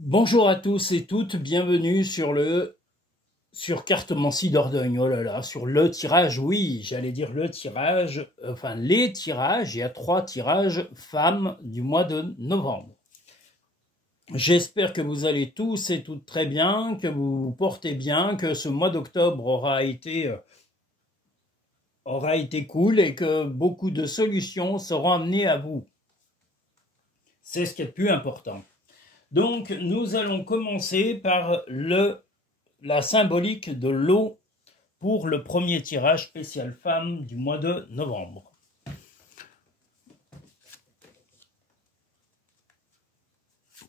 Bonjour à tous et toutes, bienvenue sur Cartomancie Dordogne. Oh là là, sur le tirage, oui, j'allais dire le tirage, enfin les tirages, il y a 3 tirages femmes du mois de novembre. J'espère que vous allez tous et toutes très bien, que vous vous portez bien, que ce mois d'octobre aura été cool et que beaucoup de solutions seront amenées à vous. C'est ce qui est le plus important. Donc, nous allons commencer par la symbolique de l'eau pour le premier tirage spécial femme du mois de novembre.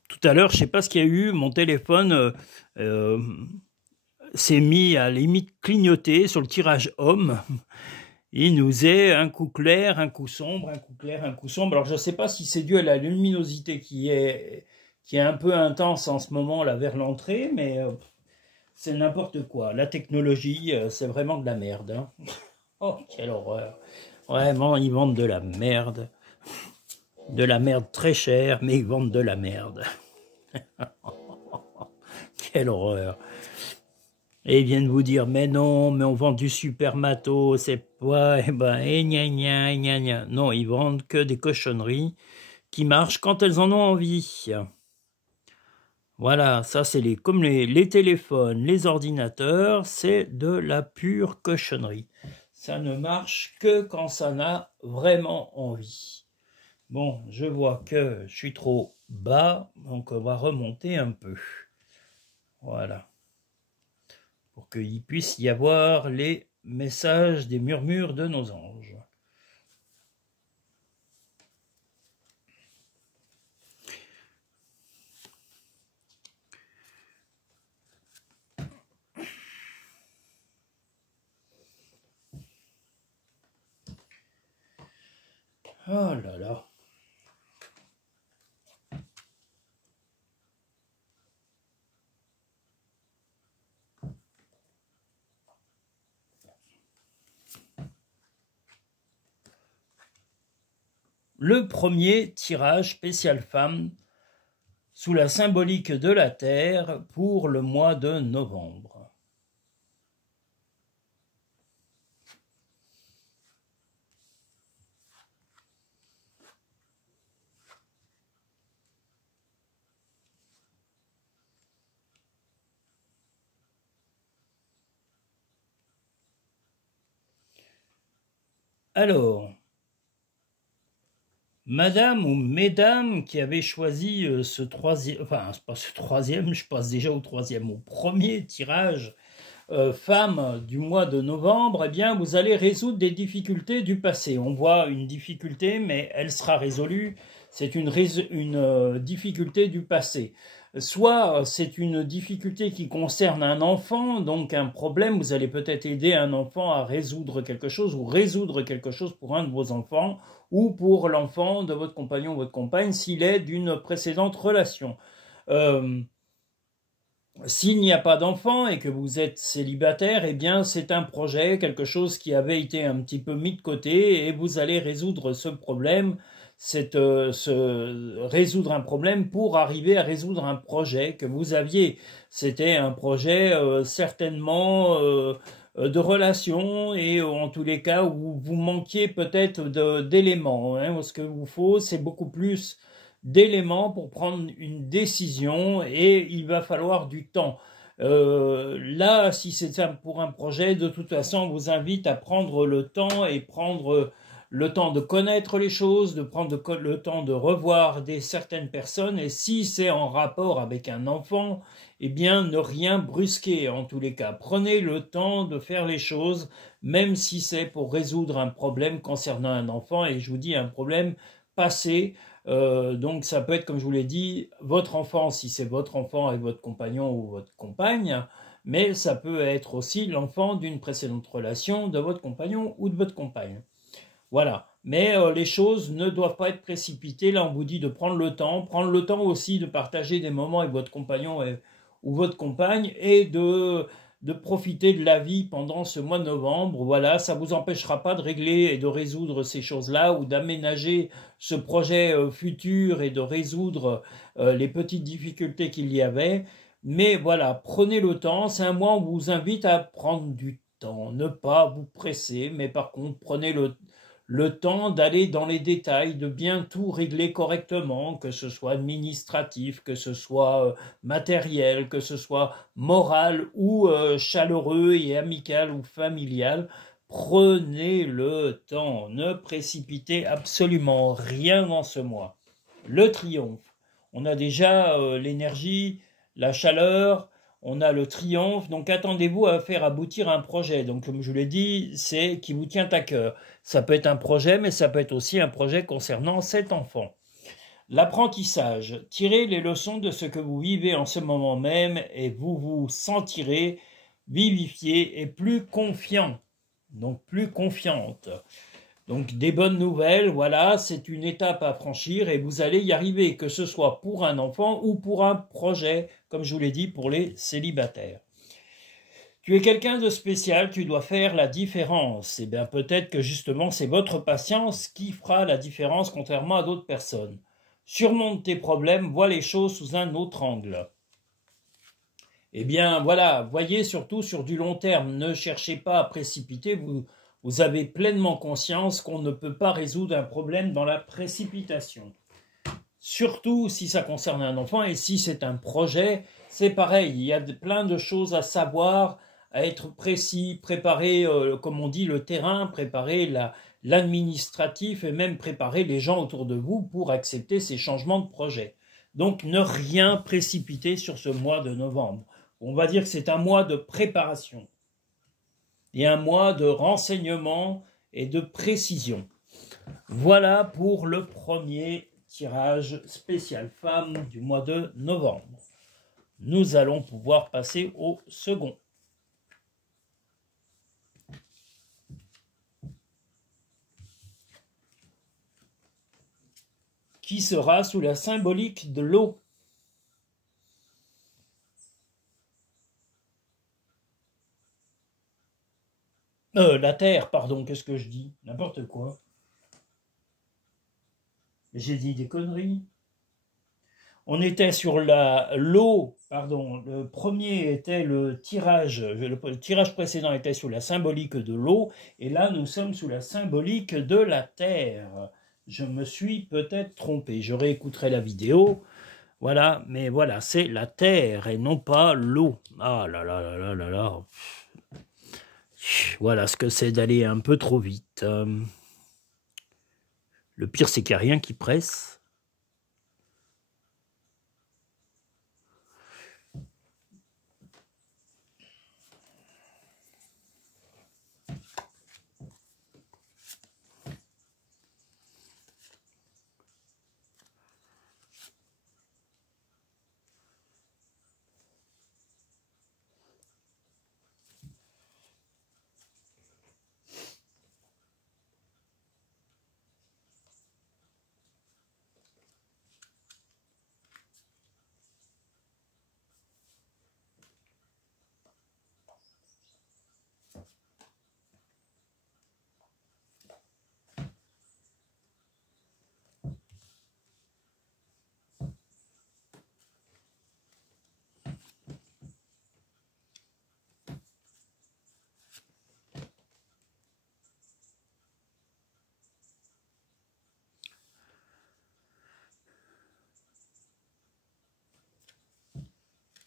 Tout à l'heure, je ne sais pas ce qu'il y a eu, mon téléphone s'est mis à limite clignoter sur le tirage homme. Il nous est un coup clair, un coup sombre, un coup clair, un coup sombre. Alors je ne sais pas si c'est dû à la luminosité qui est un peu intense en ce moment là vers l'entrée, mais c'est n'importe quoi. La technologie, c'est vraiment de la merde. Hein. Oh, quelle horreur. Vraiment, ils vendent de la merde. De la merde très chère, mais ils vendent de la merde. Quelle horreur. Et ils viennent vous dire, mais non, mais on vend du super matos, c'est pas, gna gna gna gna. Non, ils vendent que des cochonneries qui marchent quand elles en ont envie. Voilà, ça c'est comme les téléphones, les ordinateurs, c'est de la pure cochonnerie. Ça ne marche que quand ça n'a vraiment envie. Bon, je vois que je suis trop bas, donc on va remonter un peu. Voilà. Pour qu'il puisse y avoir les messages des murmures de nos anges. Oh là là. Le premier tirage spécial femme sous la symbolique de la Terre pour le mois de novembre. Alors, madame ou mesdames qui avaient choisi ce troisième, enfin, c'est pas ce troisième, je passe déjà au troisième, au premier tirage femme du mois de novembre, eh bien, vous allez résoudre des difficultés du passé. On voit une difficulté, mais elle sera résolue. C'est une difficulté du passé. Soit c'est une difficulté qui concerne un enfant, donc un problème, vous allez peut-être aider un enfant à résoudre quelque chose ou résoudre quelque chose pour un de vos enfants ou pour l'enfant de votre compagnon ou votre compagne s'il est d'une précédente relation. S'il n'y a pas d'enfant et que vous êtes célibataire, eh bien c'est un projet, quelque chose qui avait été un petit peu mis de côté et vous allez résoudre ce problème, résoudre un problème pour arriver à résoudre un projet que vous aviez. C'était un projet certainement de relation et en tous les cas où vous manquiez peut-être d'éléments. Hein. Ce que vous faut, c'est beaucoup plus d'éléments pour prendre une décision et il va falloir du temps. Là, si c'est pour un projet, de toute façon, on vous invite à prendre le temps et prendre le temps de connaître les choses, de prendre le temps de revoir certaines personnes. Et si c'est en rapport avec un enfant, eh bien, ne rien brusquer en tous les cas. Prenez le temps de faire les choses, même si c'est pour résoudre un problème concernant un enfant. Et je vous dis un problème passé. Donc ça peut être, comme je vous l'ai dit, votre enfant, si c'est votre enfant avec votre compagnon ou votre compagne, mais ça peut être aussi l'enfant d'une précédente relation de votre compagnon ou de votre compagne. Voilà. Mais les choses ne doivent pas être précipitées. Là, on vous dit de prendre le temps aussi de partager des moments avec votre compagnon ou votre compagne et de profiter de la vie pendant ce mois de novembre. Voilà, ça vous empêchera pas de régler et de résoudre ces choses-là ou d'aménager ce projet futur et de résoudre les petites difficultés qu'il y avait. Mais voilà, prenez le temps. C'est un mois où on vous invite à prendre du temps, ne pas vous presser, mais par contre, prenez le temps d'aller dans les détails, de bien tout régler correctement, que ce soit administratif, que ce soit matériel, que ce soit moral ou chaleureux et amical ou familial. Prenez le temps, ne précipitez absolument rien dans ce mois. Le triomphe. On a déjà l'énergie, la chaleur, on a le triomphe, donc attendez-vous à faire aboutir un projet. Donc comme je vous l'ai dit, c'est qui vous tient à cœur. Ça peut être un projet, mais ça peut être aussi un projet concernant cet enfant. L'apprentissage. Tirez les leçons de ce que vous vivez en ce moment même et vous vous sentirez vivifié et plus confiant. Donc plus confiante. Donc des bonnes nouvelles, voilà, c'est une étape à franchir et vous allez y arriver, que ce soit pour un enfant ou pour un projet, comme je vous l'ai dit, pour les célibataires. Tu es quelqu'un de spécial, tu dois faire la différence. Eh bien peut-être que justement c'est votre patience qui fera la différence contrairement à d'autres personnes. Surmonte tes problèmes, vois les choses sous un autre angle. Eh bien voilà, voyez surtout sur du long terme, ne cherchez pas à précipiter, vous avez pleinement conscience qu'on ne peut pas résoudre un problème dans la précipitation. Surtout si ça concerne un enfant et si c'est un projet, c'est pareil, il y a plein de choses à savoir, à être précis, préparer, comme on dit, le terrain, préparer l'administratif et même préparer les gens autour de vous pour accepter ces changements de projet. Donc ne rien précipiter sur ce mois de novembre. On va dire que c'est un mois de préparation et un mois de renseignement et de précision. Voilà pour le premier tirage spécial femme du mois de novembre. Nous allons pouvoir passer au second. Qui sera sous la symbolique de l'eau. La terre, pardon, qu'est-ce que je dis? N'importe quoi. J'ai dit des conneries. On était sur l'eau, pardon, le premier était le tirage précédent était sous la symbolique de l'eau, et là nous sommes sous la symbolique de la terre. Je me suis peut-être trompé, je réécouterai la vidéo, voilà, mais voilà, c'est la terre et non pas l'eau. Ah là là là là là là. Voilà ce que c'est d'aller un peu trop vite. Le pire, c'est qu'il n'y a rien qui presse.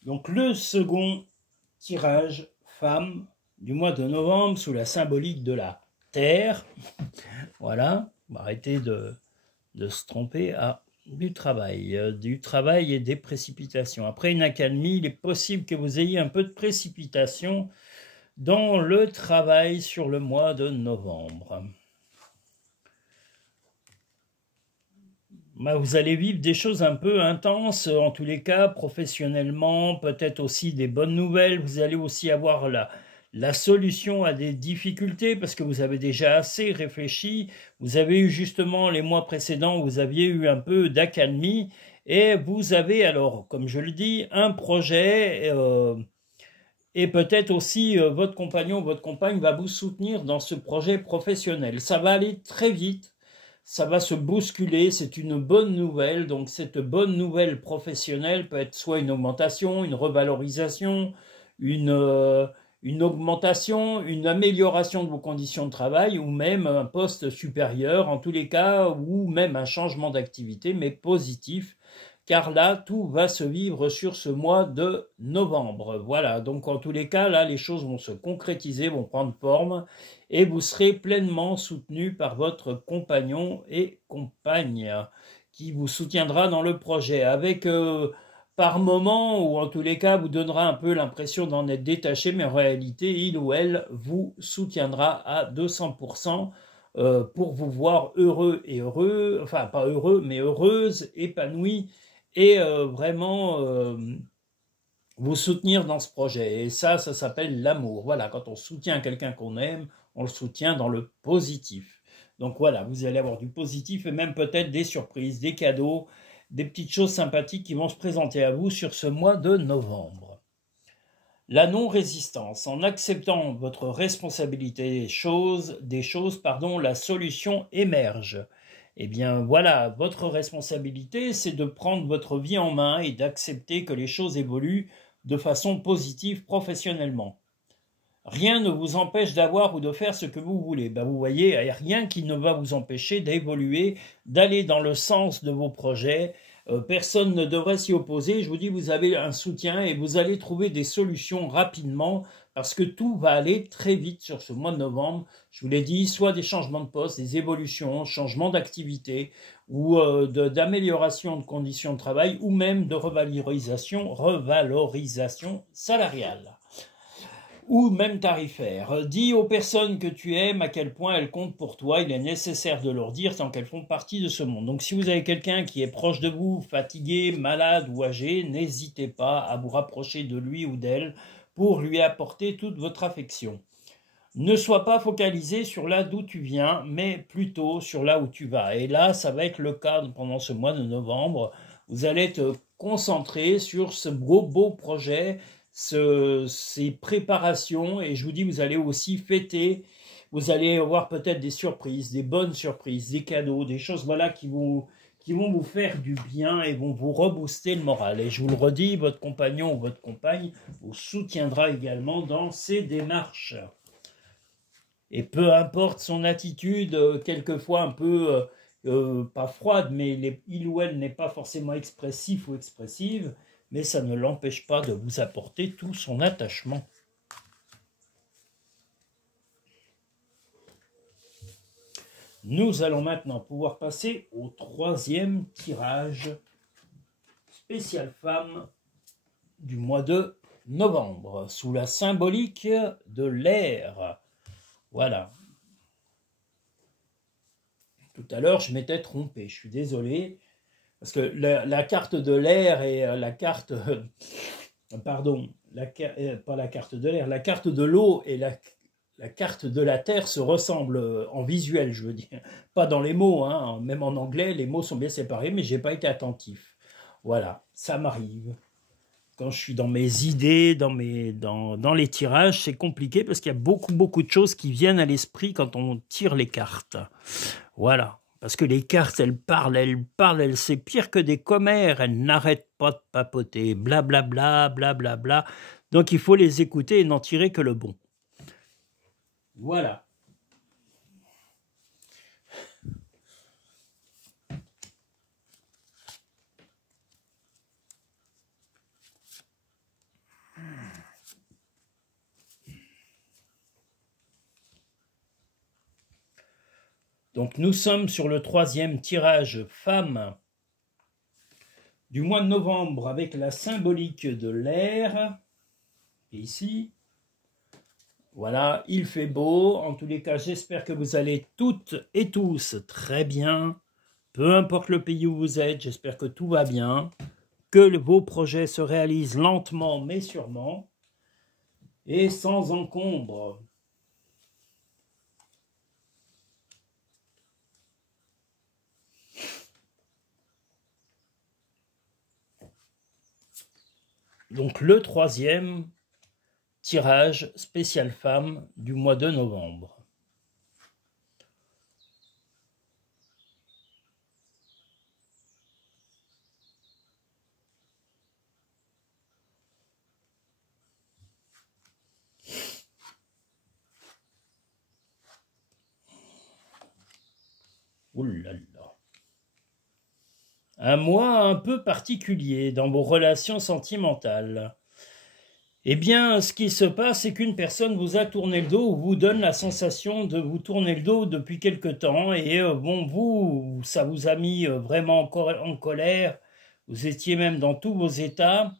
Donc le second tirage femme du mois de novembre sous la symbolique de la terre. Voilà, on va arrêter de se tromper à du travail et des précipitations. Après une accalmie, il est possible que vous ayez un peu de précipitation dans le travail sur le mois de novembre. Vous allez vivre des choses un peu intenses, en tous les cas, professionnellement, peut-être aussi des bonnes nouvelles. Vous allez aussi avoir la solution à des difficultés parce que vous avez déjà assez réfléchi. Vous avez eu justement les mois précédents, vous aviez eu un peu d'accalmie et vous avez alors, comme je le dis, un projet Et peut-être aussi votre compagnon ou votre compagne va vous soutenir dans ce projet professionnel. Ça va aller très vite, ça va se bousculer, c'est une bonne nouvelle. Donc cette bonne nouvelle professionnelle peut être soit une augmentation, une revalorisation, une, euh, une augmentation, une amélioration de vos conditions de travail ou même un poste supérieur en tous les cas, ou même un changement d'activité, mais positif, car là, tout va se vivre sur ce mois de novembre. Voilà, donc en tous les cas, là, les choses vont se concrétiser, vont prendre forme, et vous serez pleinement soutenu par votre compagnon et compagne, qui vous soutiendra dans le projet, avec par moment, ou en tous les cas, vous donnera un peu l'impression d'en être détaché, mais en réalité, il ou elle vous soutiendra à 200%. Pour vous voir heureux et heureux, enfin pas heureux, mais heureuse, épanouie, et vraiment vous soutenir dans ce projet. Et ça s'appelle l'amour. Voilà, quand on soutient quelqu'un qu'on aime, on le soutient dans le positif. Donc voilà, vous allez avoir du positif et même peut-être des surprises, des cadeaux, des petites choses sympathiques qui vont se présenter à vous sur ce mois de novembre. La non-résistance. En acceptant votre responsabilité des choses, la solution émerge. Eh bien voilà, votre responsabilité, c'est de prendre votre vie en main et d'accepter que les choses évoluent de façon positive professionnellement. Rien ne vous empêche d'avoir ou de faire ce que vous voulez. Ben, vous voyez, il n'y a rien qui ne va vous empêcher d'évoluer, d'aller dans le sens de vos projets. Personne ne devrait s'y opposer. Je vous dis, vous avez un soutien et vous allez trouver des solutions rapidement parce que tout va aller très vite sur ce mois de novembre. Je vous l'ai dit, soit des changements de poste, des évolutions, changements d'activité ou d'amélioration de conditions de travail ou même de revalorisation salariale ou même tarifaire. Dis aux personnes que tu aimes à quel point elles comptent pour toi. Il est nécessaire de leur dire tant qu'elles font partie de ce monde. Donc si vous avez quelqu'un qui est proche de vous, fatigué, malade ou âgé, n'hésitez pas à vous rapprocher de lui ou d'elle pour lui apporter toute votre affection. Ne sois pas focalisé sur là d'où tu viens, mais plutôt sur là où tu vas. Et là, ça va être le cas pendant ce mois de novembre. Vous allez être concentré sur ce beau projet, ces préparations, et je vous dis, vous allez aussi fêter, vous allez avoir peut-être des surprises, des bonnes surprises, des cadeaux, des choses voilà qui vont vous faire du bien et vont vous rebooster le moral. Et je vous le redis, votre compagnon ou votre compagne vous soutiendra également dans ces démarches. Et peu importe son attitude, quelquefois un peu, pas froide, mais il ou elle n'est pas forcément expressif ou expressive, mais ça ne l'empêche pas de vous apporter tout son attachement. Nous allons maintenant pouvoir passer au troisième tirage spécial femme du mois de novembre, sous la symbolique de l'air. Voilà. Tout à l'heure, je m'étais trompé, je suis désolé, parce que la carte de l'air et la carte... pardon, pas la carte de l'air, la carte de l'eau et la carte de la terre se ressemblent en visuel, je veux dire. Pas dans les mots, hein. Même en anglais, les mots sont bien séparés, mais je n'ai pas été attentif. Voilà, ça m'arrive. Quand je suis dans mes idées, dans les tirages, c'est compliqué parce qu'il y a beaucoup de choses qui viennent à l'esprit quand on tire les cartes. Voilà. Parce que les cartes, elles parlent, c'est pire que des commères, elles n'arrêtent pas de papoter, blablabla, blablabla. Donc il faut les écouter et n'en tirer que le bon. Voilà. Donc nous sommes sur le troisième tirage femme du mois de novembre avec la symbolique de l'air. Et ici, voilà, il fait beau. En tous les cas, j'espère que vous allez toutes et tous très bien. Peu importe le pays où vous êtes, j'espère que tout va bien. Que vos projets se réalisent lentement mais sûrement. Et sans encombre. Donc le troisième tirage spécial femme du mois de novembre. Ouh là là. Un mois un peu particulier dans vos relations sentimentales. Eh bien, ce qui se passe, c'est qu'une personne vous a tourné le dos ou vous donne la sensation de vous tourner le dos depuis quelque temps. Et bon, vous, ça vous a mis vraiment en colère. Vous étiez même dans tous vos états.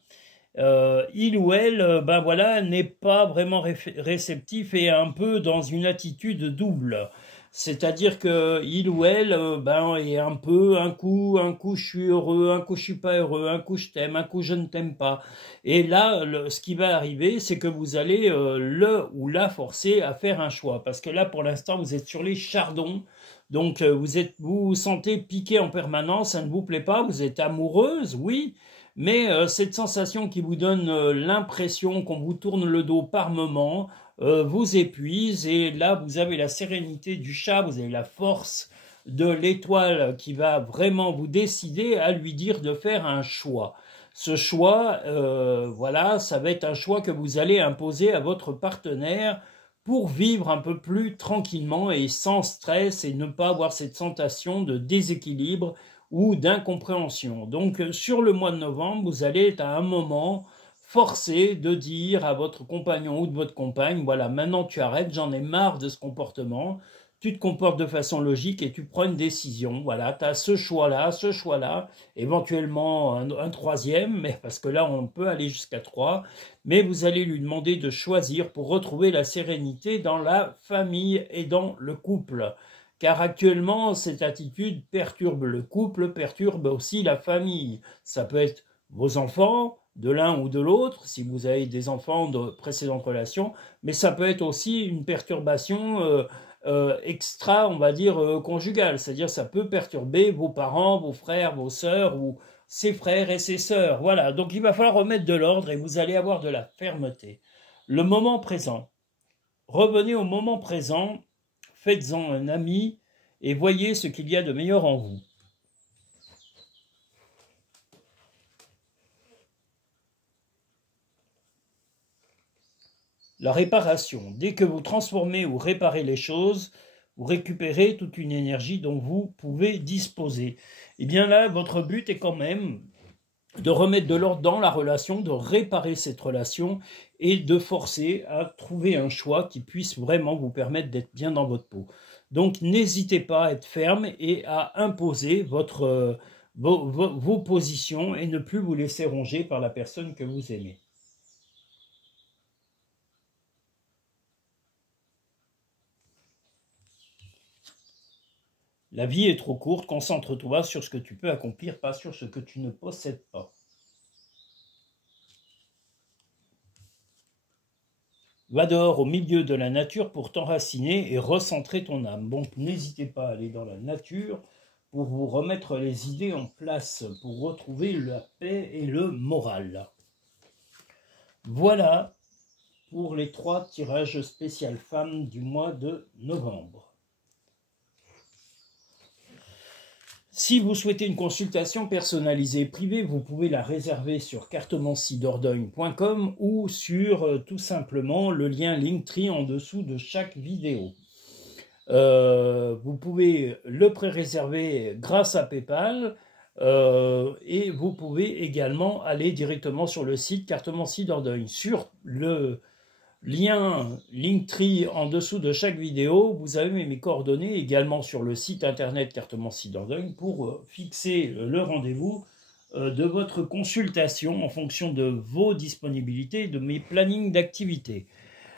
Il ou elle, ben voilà, n'est pas vraiment réceptif et est un peu dans une attitude double. C'est-à-dire que il ou elle, ben, est un peu, un coup je suis heureux, un coup je suis pas heureux, un coup je t'aime, un coup je ne t'aime pas. Et là, ce qui va arriver, c'est que vous allez le ou la forcer à faire un choix. Parce que là, pour l'instant, vous êtes sur les chardons. Donc, vous vous sentez piqué en permanence, ça ne vous plaît pas, vous êtes amoureuse, oui, mais cette sensation qui vous donne l'impression qu'on vous tourne le dos par moment vous épuise, et là vous avez la sérénité du chat, vous avez la force de l'étoile qui va vraiment vous décider à lui dire de faire un choix. Ce choix, voilà, ça va être un choix que vous allez imposer à votre partenaire pour vivre un peu plus tranquillement et sans stress et ne pas avoir cette sensation de déséquilibre ou d'incompréhension. Donc sur le mois de novembre, vous allez être à un moment forcé de dire à votre compagnon ou de votre compagne, voilà, maintenant tu arrêtes, j'en ai marre de ce comportement, tu te comportes de façon logique et tu prends une décision, voilà, tu as ce choix-là, éventuellement un troisième, mais parce que là on peut aller jusqu'à 3, mais vous allez lui demander de choisir pour retrouver la sérénité dans la famille et dans le couple. Car actuellement, cette attitude perturbe le couple, perturbe aussi la famille. Ça peut être vos enfants, de l'un ou de l'autre, si vous avez des enfants de précédentes relations, mais ça peut être aussi une perturbation extra, on va dire, conjugale. C'est-à-dire ça peut perturber vos parents, vos frères, vos sœurs, ou ses frères et ses sœurs. Voilà, donc il va falloir remettre de l'ordre et vous allez avoir de la fermeté. Le moment présent. Revenez au moment présent. Faites-en un ami et voyez ce qu'il y a de meilleur en vous. La réparation. Dès que vous transformez ou réparez les choses, vous récupérez toute une énergie dont vous pouvez disposer. Et bien là, votre but est quand même de remettre de l'ordre dans la relation, de réparer cette relation et de forcer à trouver un choix qui puisse vraiment vous permettre d'être bien dans votre peau. Donc n'hésitez pas à être ferme et à imposer vos positions et ne plus vous laisser ronger par la personne que vous aimez. La vie est trop courte, concentre-toi sur ce que tu peux accomplir, pas sur ce que tu ne possèdes pas. Va dehors au milieu de la nature pour t'enraciner et recentrer ton âme. Donc n'hésitez pas à aller dans la nature pour vous remettre les idées en place, pour retrouver la paix et le moral. Voilà pour les 3 tirages spécial femmes du mois de novembre. Si vous souhaitez une consultation personnalisée privée, vous pouvez la réserver sur cartomanciedordogne.com ou sur tout simplement le lien Linktree en dessous de chaque vidéo. Vous pouvez le pré-réserver grâce à PayPal et vous pouvez également aller directement sur le site Cartomancie Dordogne. Sur le lien Linktree en dessous de chaque vidéo, vous avez mes coordonnées également sur le site internet Cartomancie Dordogne pour fixer le rendez-vous de votre consultation en fonction de vos disponibilités, de mes plannings d'activité.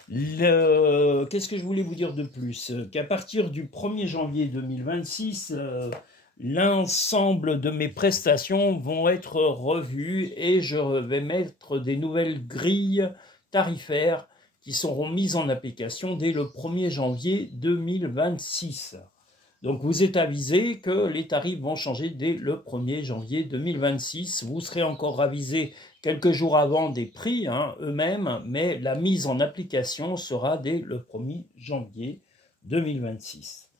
Qu'est-ce que je voulais vous dire de plus? Qu'à partir du 1er janvier 2026, l'ensemble de mes prestations vont être revues et je vais mettre des nouvelles grilles tarifaires qui seront mises en application dès le 1er janvier 2026. Donc vous êtes avisé que les tarifs vont changer dès le 1er janvier 2026. Vous serez encore avisé quelques jours avant des prix eux-mêmes, mais la mise en application sera dès le 1er janvier 2026.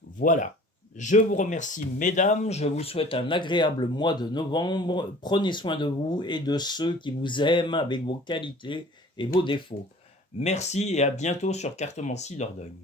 Voilà. Je vous remercie, mesdames. Je vous souhaite un agréable mois de novembre. Prenez soin de vous et de ceux qui vous aiment avec vos qualités et vos défauts. Merci et à bientôt sur Cartomancie Dordogne.